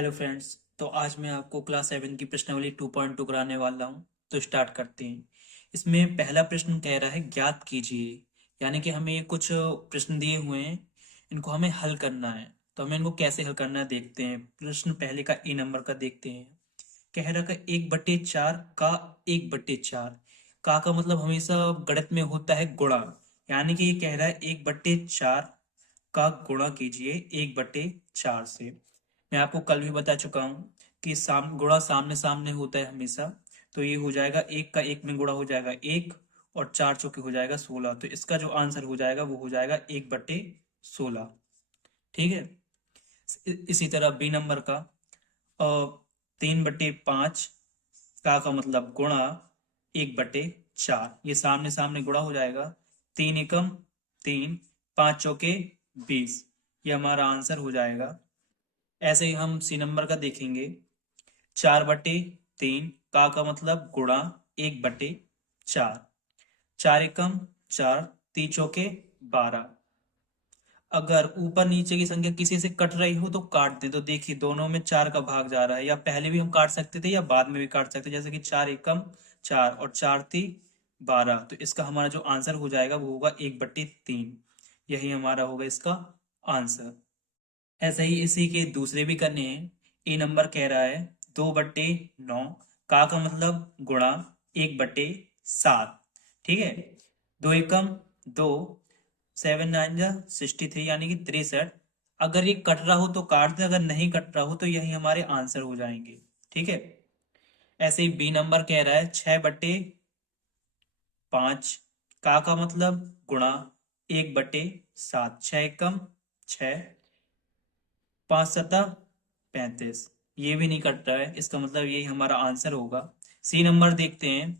Hello friends. तो आज मैं आपको क्लास 7 की प्रश्नावली 2.2 कराने वाला हूँ। तो स्टार्ट करते हैं। इसमें पहला प्रश्न कह रहा है ज्ञात कीजिए। यानी कि हमें कुछ प्रश्न दिए हुए हैं, इनको हमें हल करना है। तो हमें इनको कैसे हल करना है देखते हैं। प्रश्न पहले का ए नंबर का देखते हैं। कह रहा है 1/4 का 1/4। का मतलब हमेशा गणित में होता है गुणा। यानी कि ये कह रहा है 1/4 का गुणा कीजिए 1/4 से। मैं आपको कल भी बता चुका हूँ कि गुणा सामने सामने होता है हमेशा। तो ये हो जाएगा एक का एक में गुणा हो जाएगा एक, और चार चौके हो जाएगा 16। तो इसका जो आंसर हो जाएगा वो हो जाएगा 1/16। ठीक है। इसी तरह बी नंबर का 3/5 का मतलब गुणा 1/4। ये सामने सामने गुणा हो जाएगा। 3 एकम 3, 5 चौके 20। ये हमारा आंसर हो जाएगा। ऐसे ही हम सी नंबर का देखेंगे। 4/3 का मतलब गुणा 1/4। 4 एकम 4, 3 चौके 12। अगर ऊपर नीचे की संख्या किसी से कट रही हो तो काट दे। तो देखिए दोनों में 4 का भाग जा रहा है, या पहले भी हम काट सकते थे या बाद में भी काट सकते थे। जैसे कि 4 एकम 4 और 4 3 12। तो इसका हमारा जो आंसर हो जाएगा वो होगा 1/3। यही हमारा होगा इसका आंसर। ऐसे ही इसी के दूसरे भी करने हैं। ए नंबर कह रहा है 2/9। का मतलब गुणा 1/7। ठीक है। 2 एकम 2, 7 9 63, यानी कि 63। अगर ये कट रहा हो तो काट दे, अगर नहीं कट रहा हो तो यही हमारे आंसर हो जाएंगे। ठीक है। ऐसे ही बी नंबर कह रहा है 6/5। का मतलब गुणा 1/7। 6 एकम 6, 5 7 35। ये भी नहीं कट रहा है, इसका मतलब यही हमारा आंसर होगा। सी नंबर देखते हैं।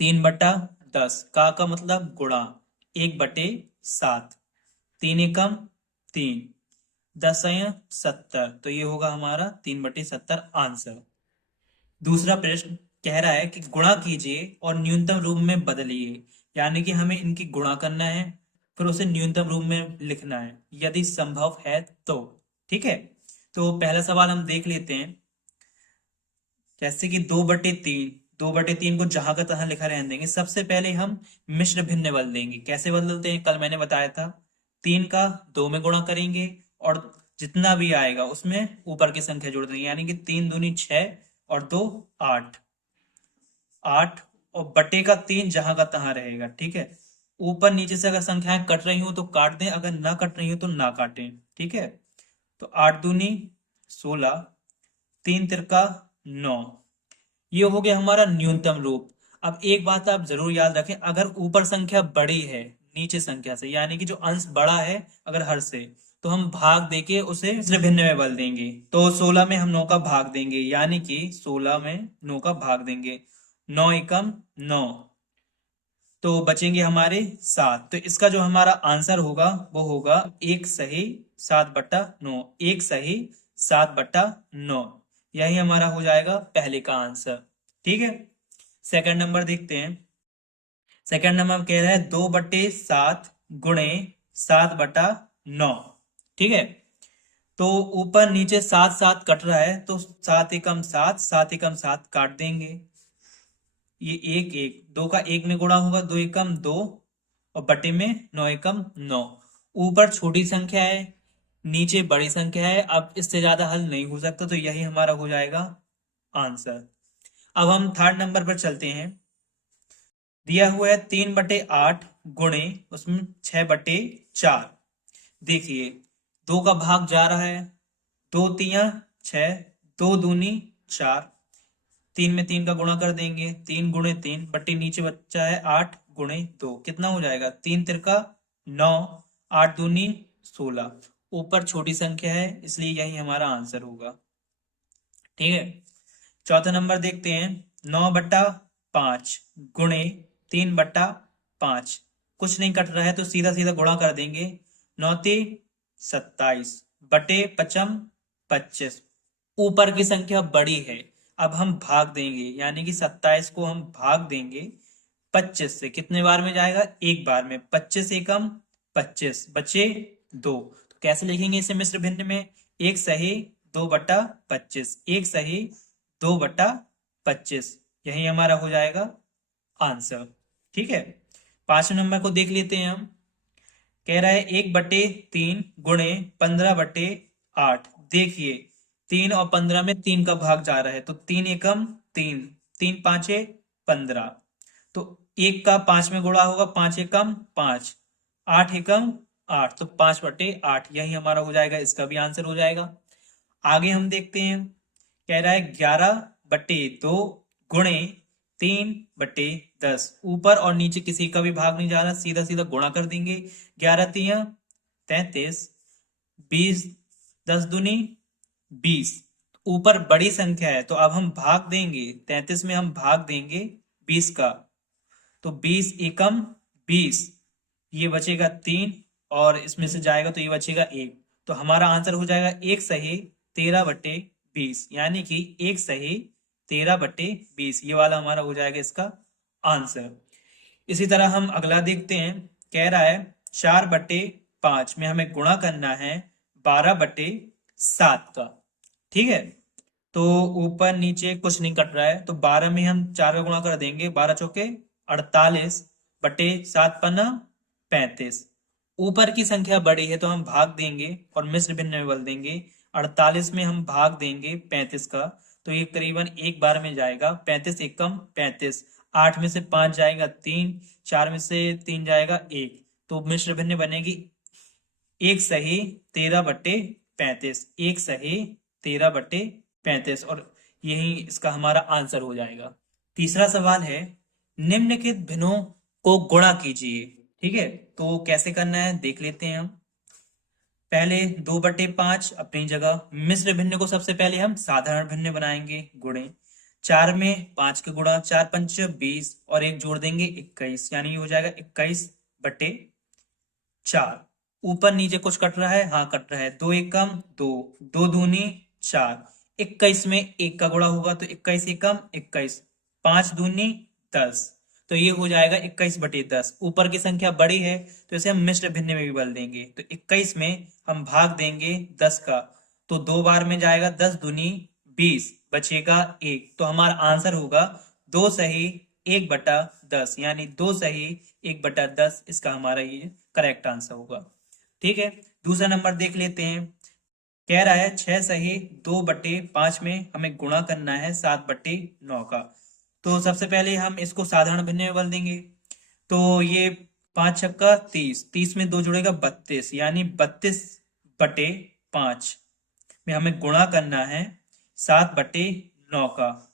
3/10। का मतलब गुणा 1/7। 3 एकम 3, 10 70। तो ये होगा हमारा 3/70 आंसर। दूसरा प्रश्न कह रहा है कि गुणा कीजिए और न्यूनतम रूप में बदलिए। यानी कि हमें इनकी गुणा करना है, फिर उसे न्यूनतम रूप में लिखना है यदि संभव है तो। ठीक है। तो पहला सवाल हम देख लेते हैं। जैसे कि 2/3। 2/3 को जहां का तहां लिखा रहने देंगे। सबसे पहले हम मिश्र भिन्न बदल देंगे। कैसे बदलते हैं कल मैंने बताया था। 3 का 2 में गुणा करेंगे, और जितना भी आएगा उसमें ऊपर की संख्या जोड़ देंगे। यानी कि 3 दूनी 6 और 2 8। 8 और बटे का 3 जहां का तहां रहेगा। ठीक है। ऊपर नीचे से अगर संख्याएं कट रही हो तो काट दें, अगर ना कट रही हो तो ना काटें। ठीक है। तो 8 दूनी 16, 3 तिरका 9। ये हो गया हमारा न्यूनतम रूप। अब एक बात आप जरूर याद रखें, अगर ऊपर संख्या बड़ी है नीचे संख्या से, यानी कि जो अंश बड़ा है अगर हर से, तो हम भाग देके उसे मिश्र भिन्न में बदल देंगे। तो 16 में हम 9 का भाग देंगे, यानी कि 16 में 9 का भाग देंगे। 9 एकम 9। तो बचेंगे हमारे 7। तो इसका जो हमारा आंसर होगा वो होगा 1 सही 7/9। 1 सही 7/9। यही हमारा हो जाएगा पहले का आंसर। ठीक है। सेकंड नंबर देखते हैं। सेकंड नंबर कह रहा है 2/7 गुणे 7/9। ठीक है। तो ऊपर नीचे 7 7 कट रहा है, तो 7 एकम 7, 7 एकम 7 काट देंगे। ये एक एक, 2 का 1 में गुणा होगा। 2 एकम 2, और बटे में 9 एकम 9। ऊपर छोटी संख्या है, नीचे बड़ी संख्या है। अब इससे ज्यादा हल नहीं हो सकता, तो यही हमारा हो जाएगा आंसर। अब हम थर्ड नंबर पर चलते हैं। दिया हुआ है 3/8 गुणे उसमें 6/4। देखिए 2 का भाग जा रहा है। 2 3 6, 2 दूनी 4। 3 में 3 का गुणा कर देंगे। 3 गुणे 3 बट्टी नीचे बच्चा है 8 गुणे 2। कितना हो जाएगा? 3 तिरका 9, 8 दूनी 16। ऊपर छोटी संख्या है इसलिए यही हमारा आंसर होगा। ठीक है। चौथा नंबर देखते हैं। 9/5 गुणे 3/5। कुछ नहीं कट रहा है तो सीधा सीधा गुणा कर देंगे। 9 × 3 = 27 बटे पचम 25। ऊपर की संख्या बड़ी है, अब हम भाग देंगे, यानी कि 27 को हम भाग देंगे 25 से। कितने बार में जाएगा? एक बार में। 25 एकम 25 बचे 2। तो कैसे लिखेंगे इसे मिश्र भिन्न में? 1 सही 2/25, एक सही 2/25, यही हमारा हो जाएगा आंसर। ठीक है, 5वें नंबर को देख लेते हैं हम। कह रहा है 1/3 गुणे 15/8। देखिए 3 और 15 में 3 का भाग जा रहा है, तो 3 एकम 3, 3×5 15, तो 1 का 5 में गुणा होगा, 5 एकम 5, 8 एकम 8, तो 5/8 यही हमारा हो जाएगा, इसका भी आंसर हो जाएगा। आगे हम देखते हैं, कह रहा है 11/2 गुणे 3/10। ऊपर और नीचे किसी का भी भाग नहीं जा रहा, सीधा सीधा गुणा कर देंगे। 11×3 = 33, 20, 10×2 = 20। ऊपर बड़ी संख्या है तो अब हम भाग देंगे, 33 में हम भाग देंगे 20 का, तो 20 एकम 20, ये बचेगा 3, और इसमें से जाएगा तो ये बचेगा 1, तो हमारा आंसर हो जाएगा 1 सही 13/20, यानी कि 1 सही 13/20, ये वाला हमारा हो जाएगा इसका आंसर। इसी तरह हम अगला देखते हैं। कह रहा है 4/5 में हमें गुणा करना है 12/7 का। ठीक है, तो ऊपर नीचे कुछ नहीं कट रहा है, तो 12 में हम 4 का गुणा कर देंगे, 12 चौके 48 बटे 7×5 = 35। ऊपर की संख्या बड़ी है तो हम भाग देंगे और मिश्र भिन्न में बदल देंगे। 48 में हम भाग देंगे 35 का, तो ये करीबन एक बार में जाएगा, 35 एकम 35, 8 में से 5 जाएगा 3, 4 में से 3 जाएगा 1, तो मिश्र भिन्न बनेगी 1 सही 13/35, 1 सही 13/35, और यही इसका हमारा आंसर हो जाएगा। तीसरा सवाल है, निम्नलिखित भिन्नों को गुणा कीजिए। ठीक है, तो कैसे करना है देख लेते हैं हम। पहले 2/5 अपनी जगह, मिश्र भिन्न को सबसे पहले हम साधारण भिन्न बनाएंगे, गुणे 4 में 5 का गुणा, 4×5 = 20, और एक जोड़ देंगे 21, यानी ये हो जाएगा 21/4। ऊपर नीचे कुछ कट रहा है, हाँ कट रहा है, 2 एकम 2, 2×2 = 4, 21 में 1 का गुणा होगा तो 21 एकम 21, 5×2 = 10, तो ये हो जाएगा 21/10। ऊपर की संख्या बड़ी है तो इसे हम मिश्र भिन्न में भी बदल देंगे, तो 21 में हम भाग देंगे 10 का, तो 2 बार में जाएगा, 10×2 = 20, बचेगा 1, तो हमारा आंसर होगा 2 सही 1/10, यानी 2 सही 1/10, इसका हमारा ये करेक्ट आंसर होगा। ठीक है, दूसरा नंबर देख लेते हैं। कह रहा है 6 सही 2/5 में हमें गुणा करना है 7/9 का। तो सबसे पहले हम इसको साधारण भिन्न में बदल देंगे, तो ये 5×6 = 30, 30 में 2 जुड़ेगा 32, यानी 32/5 में हमें गुणा करना है 7/9 का।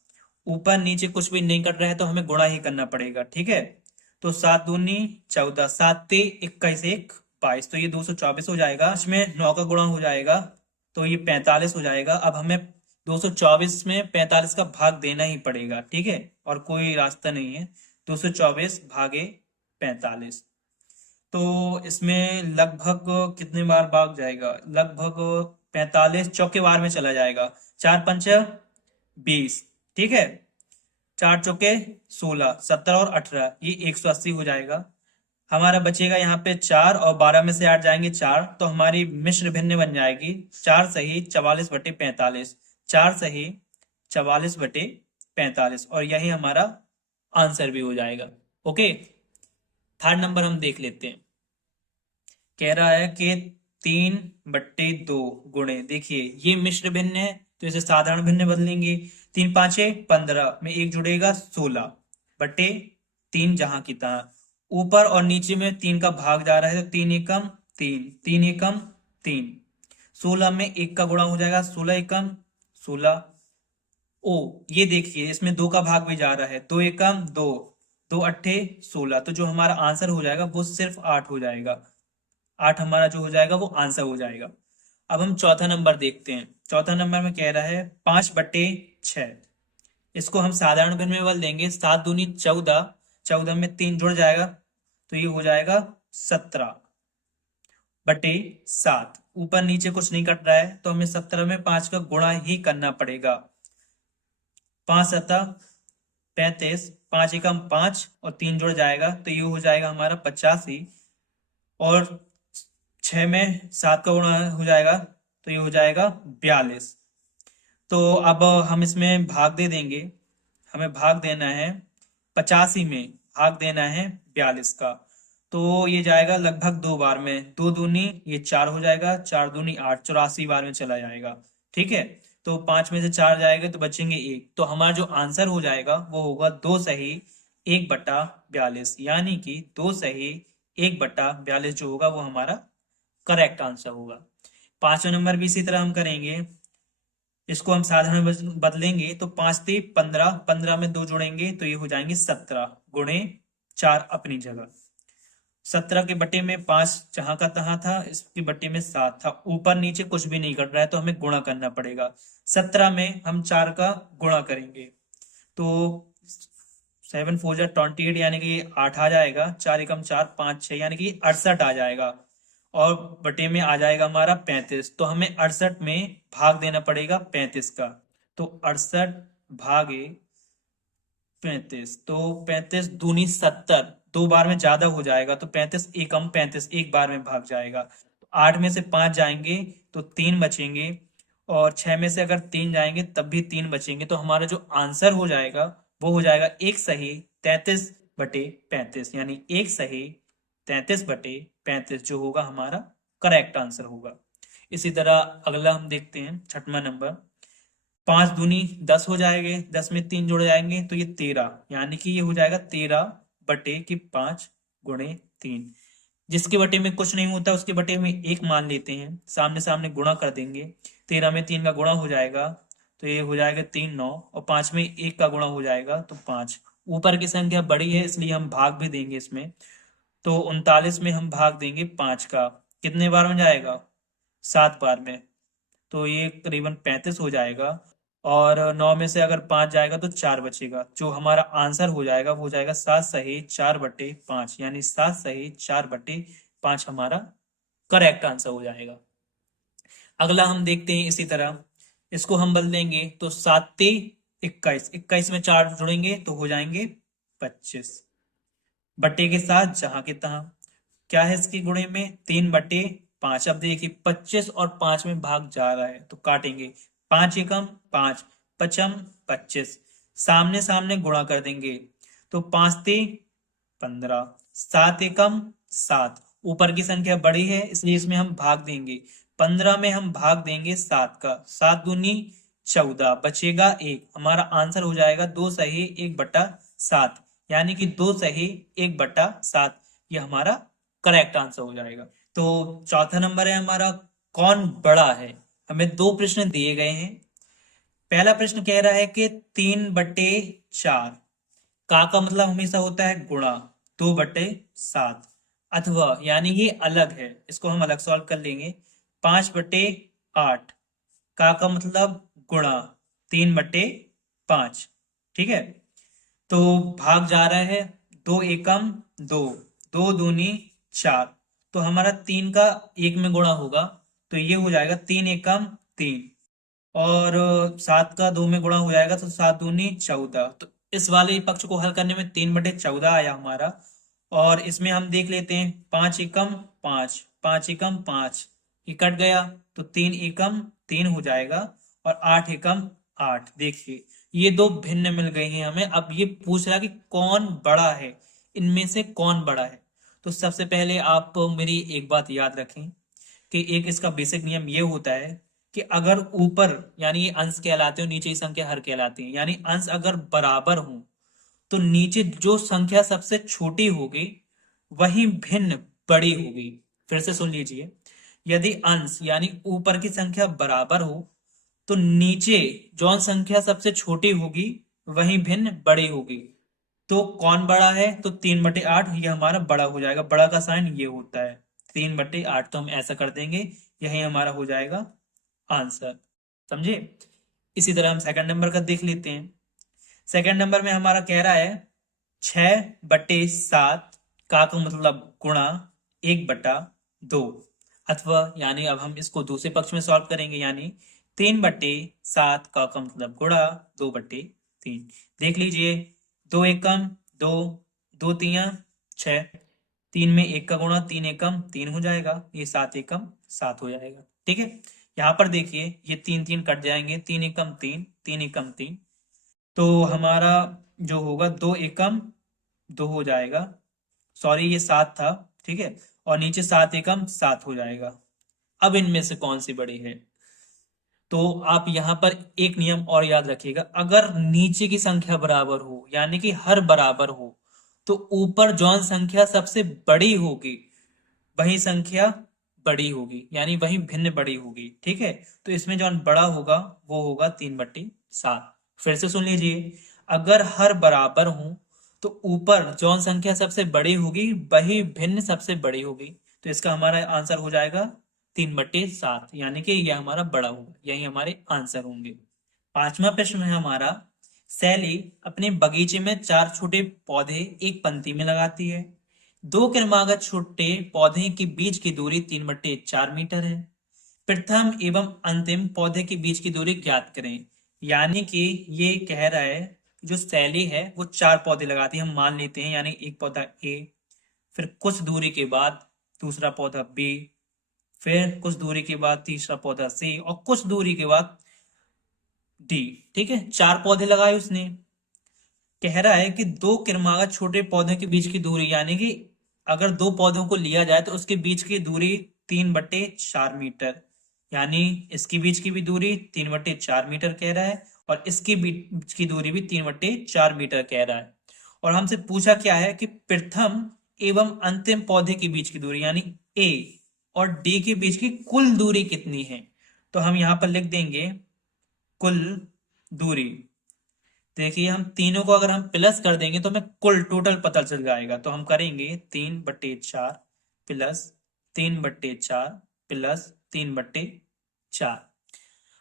ऊपर नीचे कुछ भी नहीं कट रहा है तो हमें गुणा ही करना पड़ेगा। ठीक है, तो 7×2 = 14, 7×3 = 21, 22, तो ये 224 हो जाएगा। इसमें 9 का गुणा हो जाएगा तो ये 45 हो जाएगा। अब हमें 224 में 45 का भाग देना ही पड़ेगा। ठीक है, और कोई रास्ता नहीं है, 224/45, तो इसमें लगभग कितने बार भाग जाएगा, लगभग 45 चौके बार में चला जाएगा। 4×5 = 20, ठीक है, 4 चौके 16, 17 और 18, ये 180 हो जाएगा। हमारा बचेगा यहाँ पे 4, और 12 में से 8 जाएंगे 4, तो हमारी मिश्र भिन्न बन जाएगी 4 सही 44/45, 4 सही 44/45, और यही हमारा आंसर भी हो जाएगा। ओके, थर्ड नंबर हम देख लेते हैं। कह रहा है कि 3/2 गुणे, देखिए ये मिश्र भिन्न है तो इसे साधारण भिन्न बदलेंगे। 3×5 = 15 में एक जुड़ेगा 16/3, जहां की तहां। ऊपर और नीचे में 3 का भाग जा रहा है तो 3 एकम 3, 3 एकम 3, 16 में 1 का गुणा हो जाएगा, 16 एकम 16। ओ ये देखिए इसमें 2 का भाग भी जा रहा है, 2 एकम 2, 2×8 = 16, तो जो हमारा आंसर हो जाएगा वो सिर्फ 8 हो जाएगा। 8 हमारा जो हो जाएगा वो आंसर हो जाएगा। अब हम चौथा नंबर देखते हैं। चौथा नंबर में कह रहा है 5/6, इसको हम साधारण भिन्न में बदल देंगे। 7×2 = 14, 14 में 3 जुड़ जाएगा तो ये हो जाएगा 17/7। ऊपर नीचे कुछ नहीं कट रहा है तो हमें 17 में 5 का गुणा ही करना पड़ेगा। 5×7 = 35, 5 एकम 5 और 3 जुड़ जाएगा तो ये हो जाएगा हमारा 85, और 6 में 7 का गुणा हो जाएगा तो ये हो जाएगा 42, तो अब हम इसमें भाग दे देंगे। हमें भाग देना है 85 में, भाग देना है 42 का। तो ये जाएगा लगभग 2 बार में, 2 दूनी ये 4 हो जाएगा, 4 दूनी 8, 84 बार में चला जाएगा। ठीक है। तो 5 में से 4 जाएगा तो बचेंगे 1। तो हमारा जो आंसर हो जाएगा वो होगा 2 सही 1/42, यानी कि 2 सही 1/42 जो होगा वो हमारा करेक्ट आंसर होगा। 5वां नंबर भी इसी तरह हम करेंगे। इसको हम साधारण में बदलेंगे तो 5 × 3 = 15, 15 में 2 जोड़ेंगे तो ये हो जाएंगे 17 गुणे 4 अपनी जगह। 17 के बटे में 5 जहां का तहां था, इसके बटे में 7 था, ऊपर नीचे कुछ भी नहीं कट रहा है तो हमें गुणा करना पड़ेगा। 17 में हम 4 का गुणा करेंगे तो 7×4 = 28, यानी कि 8 आ जाएगा, 4 × 4 = 5 6 यानी कि 68 आ जाएगा। और बटे में आ जाएगा हमारा 35, तो हमें 68 में भाग देना पड़ेगा 35 का। तो 68/35, तो 35 दूनी 70, 2 बार में ज्यादा हो जाएगा तो 35 एकम 35 एक बार में भाग जाएगा। तो 8 में से 5 जाएंगे तो 3 बचेंगे, और 6 में से अगर 3 जाएंगे तब भी 3 बचेंगे। तो हमारा जो आंसर हो जाएगा वो हो जाएगा 1 सही 33/35, यानी 1 सही 33/35 जो होगा हमारा करेक्ट आंसर होगा। इसी तरह अगला हम देखते हैं 6वां नंबर। 5 दूनी 10 हो जाएंगे, 10 में 3 जोड़े जाएंगे तो ये 13, यानी कि ये हो जाएगा 13/5 × 3। जिसके बटे में कुछ नहीं होता उसके बटे में 1 मान लेते हैं, सामने सामने गुणा कर देंगे। 13 में 3 का गुणा हो जाएगा तो ये हो जाएगा 3 9, और 5 में 1 का गुणा हो जाएगा तो 5। ऊपर की संख्या बड़ी है इसलिए हम भाग भी देंगे इसमें। तो 39 में हम भाग देंगे 5 का, कितने बार में जाएगा? 7 बार में। तो ये करीबन 35 हो जाएगा। और 9 में से अगर 5 जाएगा तो 4 बचेगा। जो हमारा आंसर हो जाएगा वो हो जाएगा 7 सही 4/5, यानी 7 सही 4/5 हमारा करेक्ट आंसर हो जाएगा। अगला हम देखते हैं इसी तरह। इसको हम बदल देंगे तो 7×3 = 21, 21 में 4 जुड़ेंगे तो हो जाएंगे 25, बटे के साथ जहां के तहां। क्या है इसकी गुणे में? 3/5। अब देखिए 25 और 5 में भाग जा रहा है तो काटेंगे। 5 एकम 5, पचम 25, सामने सामने गुणा कर देंगे तो 5×3 = 15, 7 एकम 7। ऊपर की संख्या बड़ी है इसलिए इसमें हम भाग देंगे। 15 में हम भाग देंगे 7 का, 7 दूनी 14, बचेगा 1। हमारा आंसर हो जाएगा 2 सही 1/7, यानी कि 2 सही 1/7 ये हमारा करेक्ट आंसर हो जाएगा। तो चौथा नंबर है हमारा, कौन बड़ा है? हमें 2 प्रश्न दिए गए हैं। पहला प्रश्न कह रहा है कि 3/4, का मतलब हमेशा होता है गुणा, 2/7, अथवा यानी ये अलग है, इसको हम अलग सॉल्व कर लेंगे। 5/8, का मतलब गुणा 3/5। ठीक है। तो भाग जा रहा है 2 एकम 2, 2 दूनी 4, तो हमारा 3 का 1 में गुणा होगा तो ये हो जाएगा 3 एकम 3, और 7 का 2 में गुणा हो जाएगा तो 7 दूनी 14। तो इस वाले पक्ष को हल करने में 3/14 आया हमारा। और इसमें हम देख लेते हैं 5 एकम 5, 5 एकम 5, ये कट गया तो 3 एकम 3 हो जाएगा, और 8 एकम 8। देखिए ये दो भिन्न मिल गई हैं हमें। अब ये पूछ रहा कि कौन बड़ा है, इनमें से कौन बड़ा है। तो सबसे पहले आप मेरी एक बात याद रखें कि एक इसका बेसिक नियम ये होता है कि अगर ऊपर यानी ये अंश कहलाते हो, नीचे की संख्या हर कहलाती है, यानी अंश अगर बराबर हो तो नीचे जो संख्या सबसे छोटी होगी वही भिन्न बड़ी होगी। फिर से सुन लीजिए, यदि अंश यानी ऊपर की संख्या बराबर हो तो नीचे जौन संख्या सबसे छोटी होगी वही भिन्न बड़ी होगी। तो कौन बड़ा है? तो 3/8 ये हमारा बड़ा हो जाएगा। बड़ा का साइन ये होता है 3/8, तो हम ऐसा कर देंगे, यही हमारा हो जाएगा आंसर। समझे? इसी तरह हम सेकंड नंबर का देख लेते हैं। सेकंड नंबर में हमारा कह रहा है 6/7, का मतलब गुणा 1/2, अथवा यानी अब हम इसको दूसरे पक्ष में सॉल्व करेंगे, यानी 3/7, का मतलब गुणा 2/3। देख लीजिए 2 एकम 2, 2×3 = 6, 3 में 1 का गुणा 3 एकम 3 हो जाएगा, ये 7 एकम 7 हो जाएगा। ठीक है। यहाँ पर देखिए ये तीन तीन कट जाएंगे, तीन एकम तीन, तीन एकम तीन, तो हमारा जो होगा दो एकम दो हो जाएगा, सॉरी ये सात था, ठीक है, और नीचे सात एकम सात हो जाएगा। अब इनमें से कौन सी बड़ी है? तो आप यहाँ पर एक नियम और याद रखिएगा, अगर नीचे की संख्या बराबर हो यानी कि हर बराबर हो, तो ऊपर जौन संख्या सबसे बड़ी होगी वही संख्या बड़ी होगी, यानी वही भिन्न बड़ी होगी, ठीक है। तो इसमें जौन बड़ा होगा वो होगा 3/7। फिर से सुन लीजिए, अगर हर बराबर हो तो ऊपर जौन संख्या सबसे बड़ी होगी वही भिन्न सबसे बड़ी होगी, तो इसका हमारा आंसर हो जाएगा 3/7, यानी कि यह हमारा बड़ा होगा, यही हमारे आंसर होंगे। पांचवा प्रश्न है हमारा, सैली अपने बगीचे में चार छोटे पौधे एक पंक्ति में लगाती है। दो क्रमागत छोटे पौधे के बीच की दूरी 3/4 मीटर है। प्रथम एवं अंतिम पौधे के बीच की दूरी ज्ञात करें। यानी कि ये कह रहा है जो सैली है वो चार पौधे लगाती है, हम मान लेते हैं, यानी एक पौधा ए, फिर कुछ दूरी के बाद दूसरा पौधा बी, फिर कुछ दूरी के बाद तीसरा पौधा सी, और कुछ दूरी के बाद डी। ठीक है, चार पौधे लगाए उसने। कह रहा है कि दो क्रमागत छोटे पौधे के बीच की दूरी, यानी कि अगर दो पौधों को लिया जाए तो उसके बीच की दूरी 3/4 मीटर, यानी इसके बीच की भी दूरी 3/4 मीटर कह रहा है, और इसके बीच की दूरी भी 3/4 मीटर कह रहा है। और हमसे पूछा क्या है कि प्रथम एवं अंतिम पौधे के बीच की दूरी, यानी ए और डी के बीच की कुल दूरी कितनी है। तो हम यहां पर लिख देंगे कुल दूरी। देखिए हम तीनों को अगर हम प्लस कर देंगे तो हमें कुल टोटल पता चल जाएगा, तो हम करेंगे 3/4 प्लस 3/4 प्लस 3/4।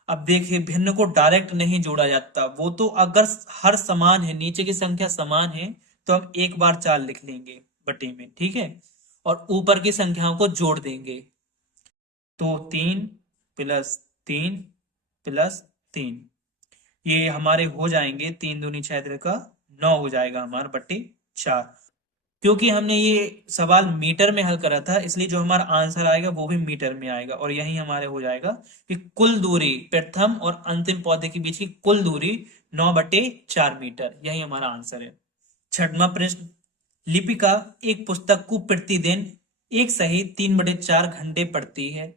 अब देखिए भिन्न को डायरेक्ट नहीं जोड़ा जाता, वो तो अगर हर समान है, नीचे की संख्या समान है, तो हम एक बार 4 लिख लेंगे बटे में, ठीक है, और ऊपर की संख्याओं को जोड़ देंगे। तो 3 + 3 + 3, ये हमारे हो जाएंगे 3×2=6 हो जाएगा हमारा बट्टे 4। क्योंकि हमने ये सवाल मीटर में हल करा था, इसलिए जो हमारा आंसर आएगा वो भी मीटर में आएगा, और यही हमारे हो जाएगा कि कुल दूरी प्रथम और अंतिम पौधे के बीच की कुल दूरी 9/4 मीटर, यही हमारा आंसर है। छठवां प्रश्न, लिपिका एक पुस्तक को प्रतिदिन एक सही 3/4 घंटे पढ़ती है।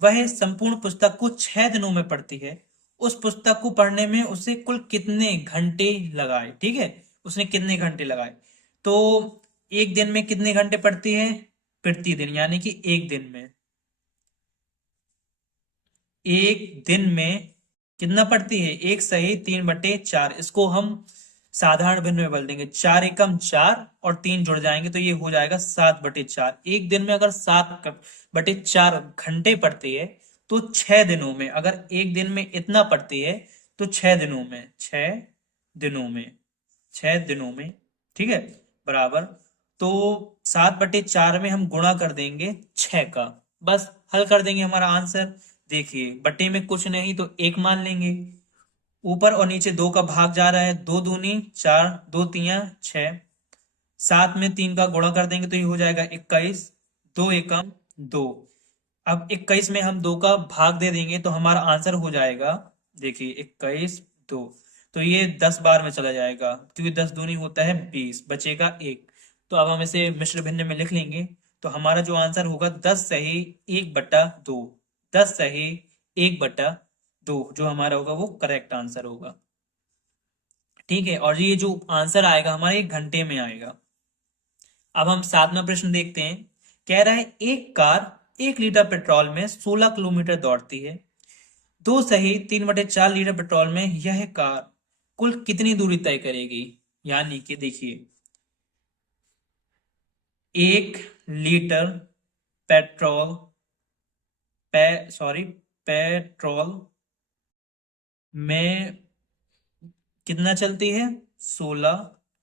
वह संपूर्ण पुस्तक को 6 दिनों में पढ़ती है। उस पुस्तक को पढ़ने में उसे कुल कितने घंटे लगाए, ठीक है, उसने कितने घंटे लगाए। तो एक दिन में कितने घंटे पढ़ती है? प्रतिदिन, यानी कि एक दिन में कितना पढ़ती है? एक सही 3/4, इसको हम साधारण भिन्न में बदल देंगे, 4 एकम 4 और 3 जुड़ जाएंगे तो ये हो जाएगा 7/4। एक दिन में अगर 7/4 घंटे पढ़ती है तो 6 दिनों में, अगर एक दिन में इतना पढ़ती है तो 6 दिनों में, 6 दिनों में, ठीक है, बराबर। तो 7/4 में हम गुणा कर देंगे 6 का, बस हल कर देंगे, हमारा आंसर। देखिए बट्टे में कुछ नहीं तो एक मान लेंगे, ऊपर और नीचे दो का भाग जा रहा है, दो दूनी चार, दो तिया 6, सात में 3 का गुणा कर देंगे तो ये हो जाएगा 21, दो एकम 2। अब 21 में हम 2 का भाग दे देंगे तो हमारा आंसर हो जाएगा, देखिए 21 2, तो ये 10 बार में चला जाएगा, क्योंकि 10 दूनी होता है 20, बचेगा 1। तो अब हम इसे मिश्र भिन्न में लिख लेंगे, तो हमारा जो आंसर होगा 10 सही 1/2, 10 सही 1/2 जो हमारा होगा वो करेक्ट आंसर होगा, ठीक है। और ये जो आंसर आएगा हमारे घंटे में आएगा। अब हम 7वां प्रश्न देखते हैं। कह रहा है एक कार 1 लीटर पेट्रोल में 16 किलोमीटर दौड़ती है। दो सही 3/4 लीटर पेट्रोल में यह कार कुल कितनी दूरी तय करेगी। यानी कि देखिए 1 लीटर पेट्रोल पेट्रोल में कितना चलती है? 16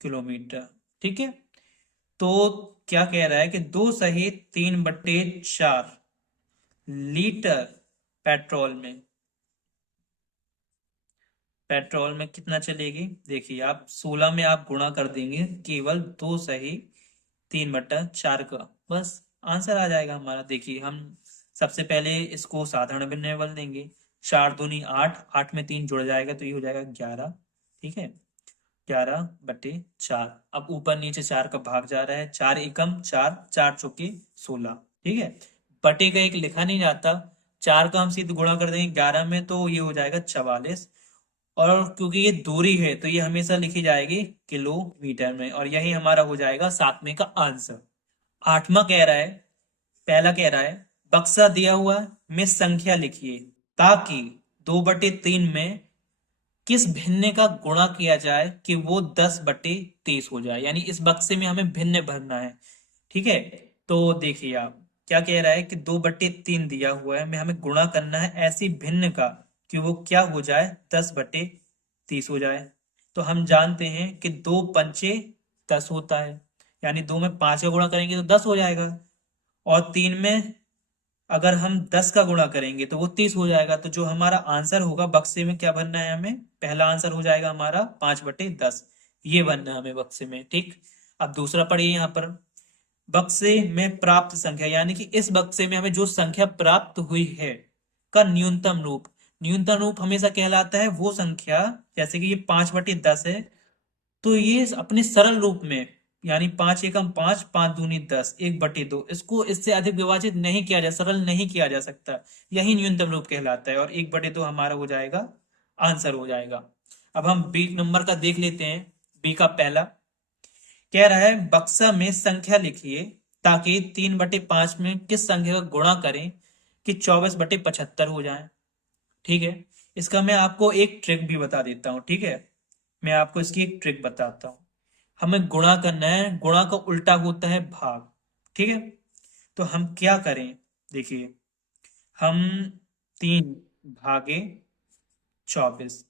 किलोमीटर, ठीक है। तो क्या कह रहा है कि 2 सही 3/4 लीटर पेट्रोल में कितना चलेगी। देखिए आप 16 में आप गुणा कर देंगे केवल 2 सही 3/4 का, बस आंसर आ जाएगा हमारा। देखिए हम सबसे पहले इसको साधारण भिन्न में बदल देंगे। 4 दूनी 8, 8 में 3 जुड़ जाएगा तो ये हो जाएगा 11। ठीक है, 11/4। अब ऊपर नीचे 4 का भाग जा रहा है, 4 एकम 4, 4 चौके 16। ठीक है, बटे का एक लिखा नहीं जाता, 4 का हम सीधे गुणा कर देंगे 11 में तो ये हो जाएगा 44। और क्योंकि ये दूरी है तो ये हमेशा लिखी जाएगी किलोमीटर में, और यही हमारा हो जाएगा 7वें का आंसर। 8वां कह रहा है, पहला कह रहा है बक्सा दिया हुआ में संख्या लिखिए ताकि 2/3 में किस भिन्न का गुणा किया जाए कि वो 10/30 हो जाए, यानी इस बक्से में हमें भिन्न भरना है। ठीक है, तो देखिए आप क्या कह रहा है कि 2/3 दिया हुआ है, में हमें गुणा करना है ऐसी भिन्न का कि वो क्या हो जाए, 10/30 हो जाए। तो हम जानते हैं कि 2 पंचे 10 होता है, यानी 2 में 5 का गुणा करेंगे तो 10 हो जाएगा, और 3 में अगर हम 10 का गुणा करेंगे तो वो 30 हो जाएगा। तो जो हमारा आंसर होगा बक्से में क्या भरना है हमें, पहला आंसर हो जाएगा हमारा 5/10, ये बनना है हमें बक्से में। ठीक, अब दूसरा पढ़िए यहाँ पर, बक्से में प्राप्त संख्या, यानी कि इस बक्से में हमें जो संख्या प्राप्त हुई है का न्यूनतम रूप। न्यूनतम रूप हमेशा कहलाता है वो संख्या, जैसे कि ये 5/10 है, तो ये अपने सरल रूप में, यानी 5 एकम 5, 5 दूनी 10, 1/2, इसको इससे अधिक विभाजित नहीं किया जा, सरल नहीं किया जा सकता, यही न्यूनतम रूप कहलाता है, और 1/2 हमारा हो जाएगा आंसर हो जाएगा। अब हम बी नंबर का देख लेते हैं। बी का पहला कह रहा है बक्सा में संख्या लिखिए ताकि 3/5 में किस संख्या का गुणा करें कि 24/75 हो जाए। ठीक है, इसका मैं आपको एक ट्रिक भी बता देता हूँ। ठीक है, मैं आपको इसकी एक ट्रिक बताता हूँ। हमें गुणा करना है, गुणा का उल्टा होता है भाग। ठीक है, तो हम क्या करें, देखिए हम 3/24,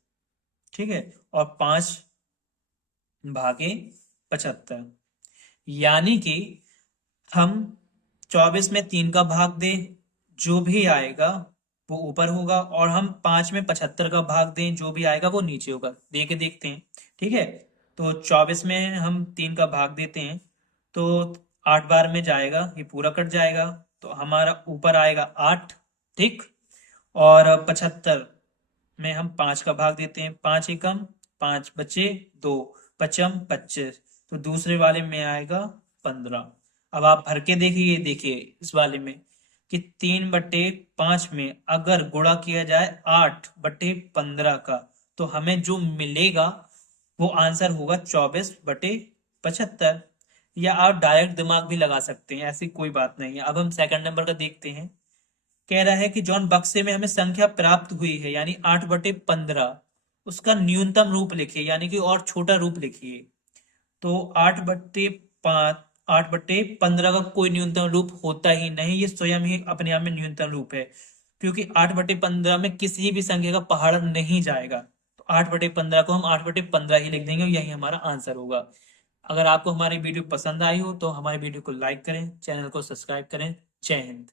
ठीक है, और 5/75, यानी कि हम 24 में 3 का भाग दें, जो भी आएगा वो ऊपर होगा, और हम 5 में 75 का भाग दें, जो भी आएगा वो नीचे होगा। दे के देखते हैं। ठीक है, तो 24 में हम 3 का भाग देते हैं तो 8 बार में जाएगा, ये पूरा कट जाएगा, तो हमारा ऊपर आएगा 8। ठीक, और 75 में हम 5 का भाग देते हैं, 5 एकम 5 बचे 2, 5×5 = 25, तो दूसरे वाले में आएगा 15। अब आप भर के देखिए, देखिए इस वाले में कि 3/5 में अगर गुणा किया जाए 8/15 का, तो हमें जो मिलेगा वो आंसर होगा 24/75। या आप डायरेक्ट दिमाग भी लगा सकते हैं, ऐसी कोई बात नहीं है। अब हम सेकंड नंबर का देखते हैं। कह रहा है कि जौन बक्से में हमें संख्या प्राप्त हुई है, यानी 8/15, उसका न्यूनतम रूप लिखिए, यानी कि और छोटा रूप लिखिए। तो 8/5, 8/15 का कोई न्यूनतम रूप होता ही नहीं, ये स्वयं ही अपने आप में न्यूनतम रूप है, क्योंकि 8/15 में किसी भी संख्या का पहाड़ नहीं जाएगा। तो 8/15 को हम 8/15 ही लिख देंगे, यही हमारा आंसर होगा। अगर आपको हमारी वीडियो पसंद आई हो तो हमारी वीडियो को लाइक करें, चैनल को सब्सक्राइब करें। जय हिंद।